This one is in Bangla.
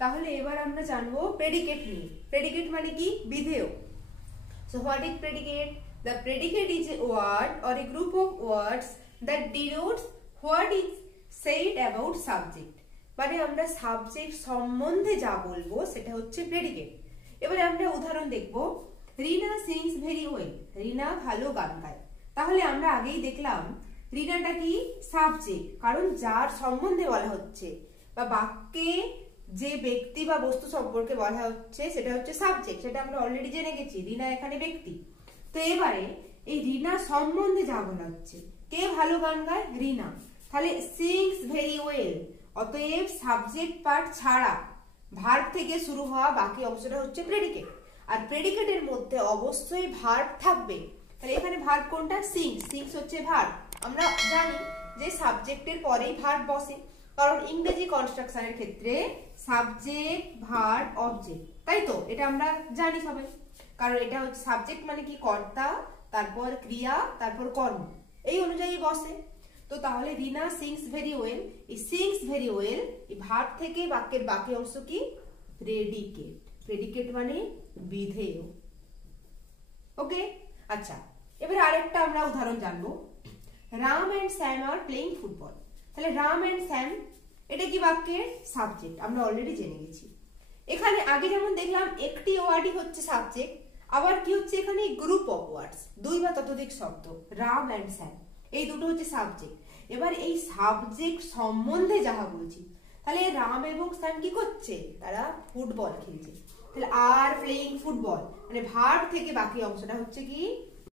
তাহলে এবার আমরা জানবো প্রেডিকেট নিয়ে। প্রেডিকেট মানে কি? বিধেয়। So what is predicate? The predicate is a word or a group of words that denotes what is said about subject. মানে আমরা সাবজেক্ট সম্বন্ধে যা বলবো সেটা হচ্ছে প্রেডিকেট। এবারে আমরা উদাহরণ দেখব। রিনা সিংস ভেরি ওয়েল। রিনা ভালো গান গায়। তাহলে আমরা আগেই দেখলাম রিনাটা কি? সাবজেক্ট, কারণ যার সম্বন্ধে বলা হচ্ছে বা বাক্যে যে ব্যক্তি বা বস্তু সম্পর্কে বলা হচ্ছে সেটা হচ্ছে সাবজেক্ট, সেটা আমরা অলরেডি জেনে গেছি। রিনা এখানে ব্যক্তি। তো এবারে এই রিনা সম্বন্ধে যা বলা হচ্ছে, কে ভালো গান গায়? রিনা। তাহলে সিংস ভেরি ওয়েল, অতএব সাবজেক্ট পার্ট ছাড়া ভার্ব থেকে শুরু হওয়া বাকি অংশটা হচ্ছে প্রেডিকেট। আর প্রেডিকেটের মধ্যে অবশ্যই ভার্ব থাকবে। তাহলে এখানে ভার্ব কোনটা? সিংস। সিংস হচ্ছে ভার্ব। আমরা জানি যে সাবজেক্টের পরেই ভার্ব বসে, কারণ ইংরেজি কনস্ট্রাকশনের ক্ষেত্রে সাবজেক্ট ভার্ব অবজেক্ট, তাই তো? এটা আমরা জানি সবাই, কারণ এটা হচ্ছে সাবজেক্ট মানে কি? কর্তা, তারপর ক্রিয়া, তারপর কর্ম, এই অনুযায়ী বসে। তো তাহলে রিনা সিংস ভেরি ওয়েল, এই সিংস ভেরি ওয়েল এই ভার্ব থেকে বাক্যের বাকি অংশ কি? প্রেডিকেট। প্রেডিকেট মানে বিধেয়। ওকে, আচ্ছা, এবারে আরেকটা আমরা উদাহরণ জানবো। Ram and Sam are playing football. তাহলে রাম এন্ড স্যাম এটা কি বাক্যের? সাবজেক্ট, আমরা অলরেডি জেনে গেছি। এখানে আগে যেমন দেখলাম একটি ওয়ার্ডই হচ্ছে সাবজেক্ট, আবার কি হচ্ছে এখানে? গ্রুপ অফ ওয়ার্ডস, দুই বা ততোধিক শব্দ। রাম এন্ড স্যাম এই দুটো হচ্ছে সাবজেক্ট। এবার এই সাবজেক্ট সম্বন্ধে যাহা বলছি, তাহলে রাম এবং স্যাম কি করছে? তারা ফুটবল খেলছে। তাহলে আর প্লেইং ফুটবল মানে ভার্ব থেকে বাকি অংশটা হচ্ছে কি?